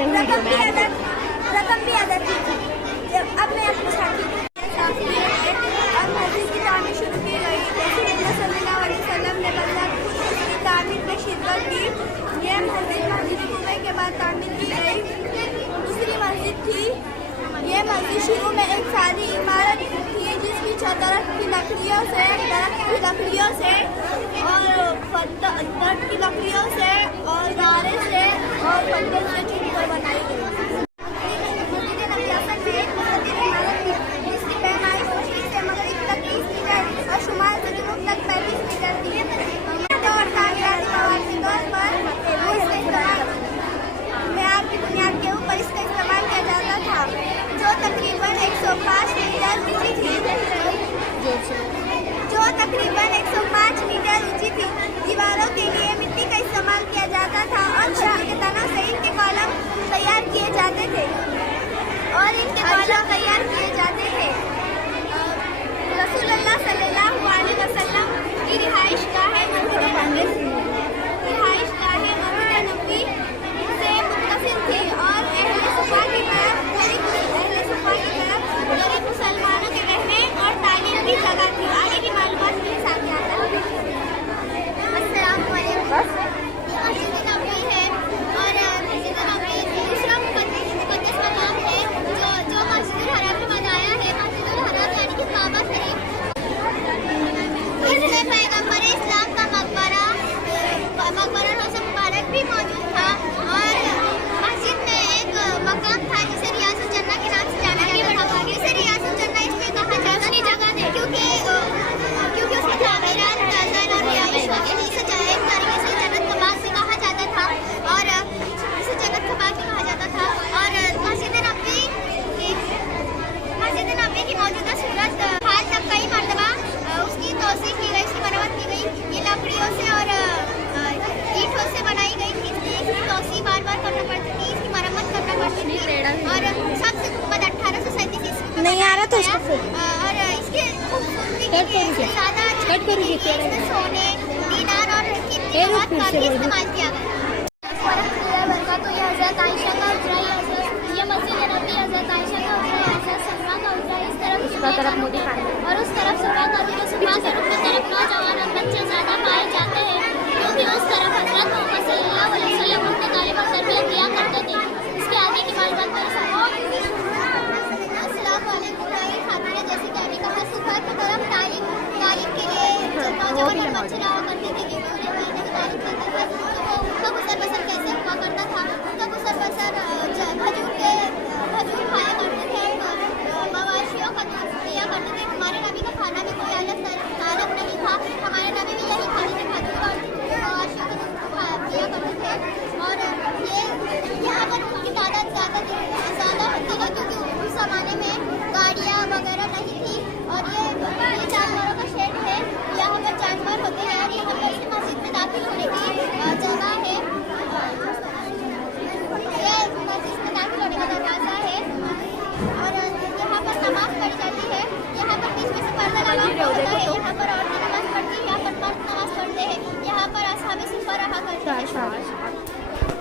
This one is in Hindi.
बताते हैं वीडियो में ऐड कर। रकम भी अदा की थी। अब मैं आपको बताती हूँ। अब मस्जिद की तामीर शुरू की गई। रसूलुल्लाह सल्लल्लाहु अलैहि वसल्लम ने इसकी तामीर में शिरकत की। यह मस्जिद कुबा के बाद तामीर की गई दूसरी मस्जिद थी। ये मस्जिद शुरू में एक सादी इमारत थी जिसकी चदरत की लकड़ियों से और फर्द की लकड़ियों से और गारे से और फंदे से चुनकर बनाई गई। मस्जिद नबी असल में एक मुस्तकिल इमारत थी जिसकी पैमाइश मशरिक से मगरिब तक 30 मीटर और शुमाल से जुनूब तक 35 मीटर थी। और तामीराती मवाद के तौर पर मेयार की बुनियाद के ऊपर इसका इस्तेमाल किया जाता था, जो तकरीबन 105 मीटर ऊंची थी। दीवारों के लिए मिट्टी का इस्तेमाल किया जाता था और खजूर के तनों से इनके कॉलम तैयार किए जाते थे रसूलुल्लाह सल्लल्लाहु अलैहि वसल्लम की रिहाइश गाह मस्जिद नबी से मुत्तसिल थी और अहले सुफा की तरफ गरीब मुसलमानों के रहने और तालीम की जगह थी। आगे की मालूमात मेरे सामने आता है। मस्जिद नबी है और मस्जिद नबी दूसरा मुकद्दस मकाम है जो मस्जिद हराम में बनाया है। मस्जिद हराम यानी कि काबा शरीफ। इसमें पैगंबर इस्लाम का मकबरा रोज़ा मुबारक भी मौजूद था और मस्जिद में एक मकाम था जिसे रियासत जन्नत के नाम से जाना जाता था। इसे रियासत जन्नत इसलिए कहा जाता था क्योंकि उसकी तामीरात नज़र और रिहाइश वगैरह से एक तरीके से जन्नत का बाग भी कहा जाता था और इसे जन्नत का बाग भी कहा जाता था। और मस्जिद नबी की मौजूदा सूरत हाल तक कई मरतबा उसकी तोसी की गई, उसकी मरम्मत की गई। ये लकड़ियों से और ईंटों से बनाई गई थी, इसलिए इसकी तोसी बार बार करना पड़ती थी, इसकी मरम्मत करना पड़ती थी। और सबसे बाद 1837 ईस्वी नहीं आ रहा था और इसके खूबसूरती के ज़्यादा सोने दीनार और काफी इस्तेमाल किया गया। तो ये हज़रत आयशा का उजरा, ये मस्जिद नबी हज़रत आयशा का उजरा, हज़रत सलमा का उजरा, इस तरफ मोदी और उस तरफ सुबह का दिन सुबह के रुख की तरफ नौजवान और बच्चे ज़्यादा पाए जाते हैं क्योंकि उस तरफ हज़रत मोहम्मद सल्लल्लाहु अलैहि वसल्लम उनके तालीम और तरबियत किया करते थे। इसके आगे की मालूमात मेरे सामने। अस्सलाम वालेकुम। जैसे कि अभी कहा सुबह की तरफ तालीम के लिए नौजवान और बच्चे रहा करते थे, तालीम करते थे, तो उनका गुजर बसर कैसे हुआ करता था। उनका गुजर बसर खजूर खाया करते थे, मवाशियों का दूध पिया करते थे। हमारे नबी का खाना भी कोई अलग नहीं था, हमारे नबी भी यही खाते थे, खजूर और मवाशियों का दूध पिया करते थे। और ये यहाँ पर उनकी तादाद ज़्यादा होती है क्योंकि उस ज़माने में गाड़ियाँ वगैरह नहीं थी। और ये जानवरों का शेड है, यहाँ पर जानवर होते हैं और यहाँ पर इस मस्जिद में दाखिल होने की जगह है। ये मस्जिद में दाखिल होने का दरवाज़ा है और यहाँ पर नमाज पढ़ी जाती है। यहाँ पर बीच में से पर्दा लगा होता है, यहाँ पर औरतें नमाज पढ़ती हैं, यहाँ पर मर्द नमाज पढ़ते हैं, यहाँ पर असहाबे सुफ़ा रहा करते हैं।